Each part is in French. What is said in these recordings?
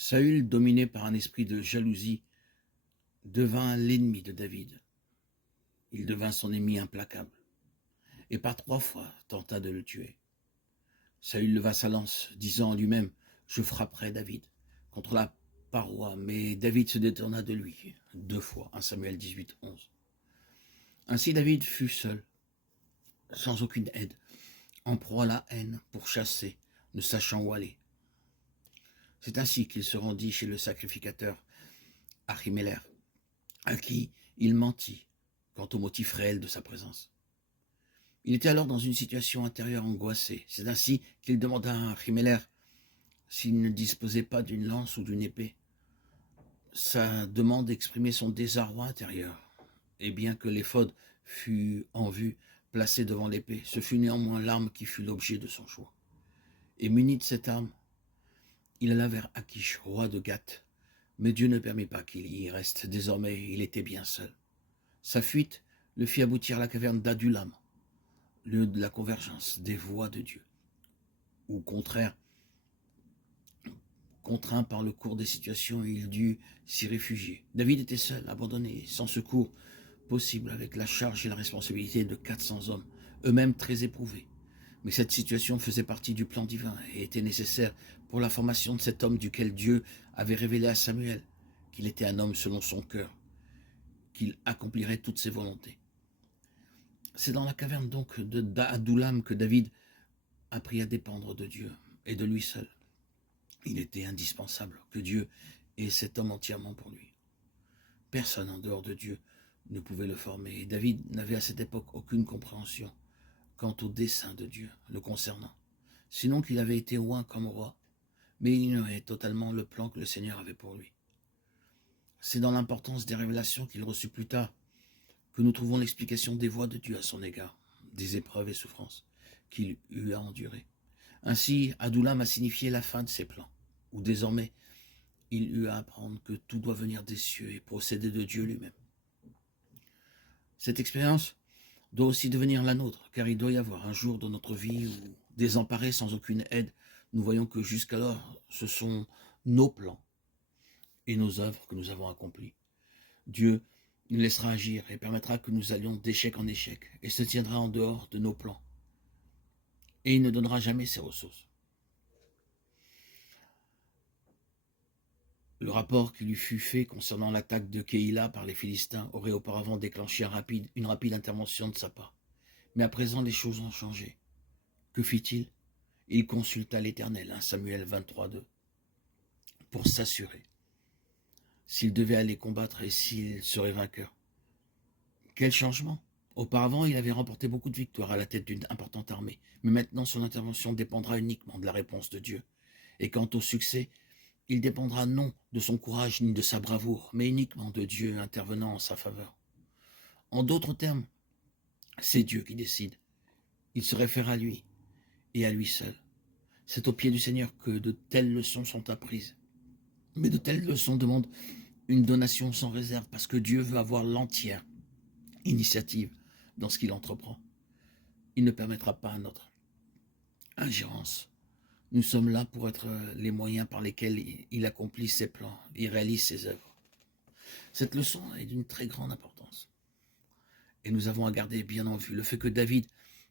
Saül, dominé par un esprit de jalousie, devint l'ennemi de David. Il devint son ennemi implacable, et par 3 fois tenta de le tuer. Saül leva sa lance, disant en lui-même: « Je frapperai David contre la paroi. » Mais David se détourna de lui 2 fois, 1 Samuel 18, 11. Ainsi David fut seul, sans aucune aide, en proie à la haine, pour chasser, ne sachant où aller. C'est ainsi qu'il se rendit chez le sacrificateur Ahimelech, à qui il mentit quant au motif réel de sa présence. Il était alors dans une situation intérieure angoissée. C'est ainsi qu'il demanda à Ahimelech s'il ne disposait pas d'une lance ou d'une épée. Sa demande exprimait son désarroi intérieur, et bien que l'éphod fût en vue, placé devant l'épée, ce fut néanmoins l'arme qui fut l'objet de son choix. Et muni de cette arme, il alla vers Akish, roi de Gath, mais Dieu ne permit pas qu'il y reste. Désormais, il était bien seul. Sa fuite le fit aboutir à la caverne d'Adulam, lieu de la convergence des voies de Dieu. Au contraire, contraint par le cours des situations, il dut s'y réfugier. David était seul, abandonné, sans secours possible, avec la charge et la responsabilité de 400 hommes, eux-mêmes très éprouvés. Mais cette situation faisait partie du plan divin et était nécessaire pour la formation de cet homme duquel Dieu avait révélé à Samuel qu'il était un homme selon son cœur, qu'il accomplirait toutes ses volontés. C'est dans la caverne donc d'Adullam que David apprit à dépendre de Dieu et de lui seul. Il était indispensable que Dieu ait cet homme entièrement pour lui. Personne en dehors de Dieu ne pouvait le former, et David n'avait à cette époque aucune compréhension quant au dessein de Dieu le concernant, sinon qu'il avait été oint comme roi, mais il ignorait totalement le plan que le Seigneur avait pour lui. C'est dans l'importance des révélations qu'il reçut plus tard que nous trouvons l'explication des voies de Dieu à son égard, des épreuves et souffrances qu'il eut à endurer. Ainsi, Adullam a signifié la fin de ses plans, où désormais il eut à apprendre que tout doit venir des cieux et procéder de Dieu lui-même. Cette expérience doit aussi devenir la nôtre, car il doit y avoir un jour dans notre vie où, désemparés sans aucune aide, nous voyons que jusqu'alors ce sont nos plans et nos œuvres que nous avons accomplies. Dieu nous laissera agir et permettra que nous allions d'échec en échec et se tiendra en dehors de nos plans. Et il ne donnera jamais ses ressources. Le rapport qui lui fut fait concernant l'attaque de Keïla par les Philistins aurait auparavant déclenché une rapide intervention de sa part. Mais à présent, les choses ont changé. Que fit-il? Il consulta l'Éternel, 1 Samuel 23, 2, pour s'assurer s'il devait aller combattre et s'il serait vainqueur. Quel changement! Auparavant, il avait remporté beaucoup de victoires à la tête d'une importante armée, mais maintenant son intervention dépendra uniquement de la réponse de Dieu. Et quant au succès, il dépendra non de son courage ni de sa bravoure, mais uniquement de Dieu intervenant en sa faveur. En d'autres termes, c'est Dieu qui décide. Il se réfère à lui et à lui seul. C'est au pied du Seigneur que de telles leçons sont apprises. Mais de telles leçons demandent une donation sans réserve, parce que Dieu veut avoir l'entière initiative dans ce qu'il entreprend. Il ne permettra pas à notre ingérence. Nous sommes là pour être les moyens par lesquels il accomplit ses plans, il réalise ses œuvres. Cette leçon est d'une très grande importance. Et nous avons à garder bien en vue le fait que David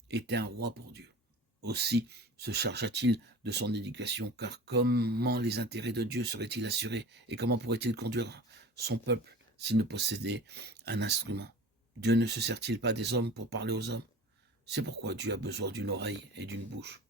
était un roi pour Dieu. Aussi se chargea-t-il de son éducation, car comment les intérêts de Dieu seraient-ils assurés et comment pourrait-il conduire son peuple s'il ne possédait un instrument? Dieu ne se sert-il pas des hommes pour parler aux hommes? C'est pourquoi Dieu a besoin d'une oreille et d'une bouche.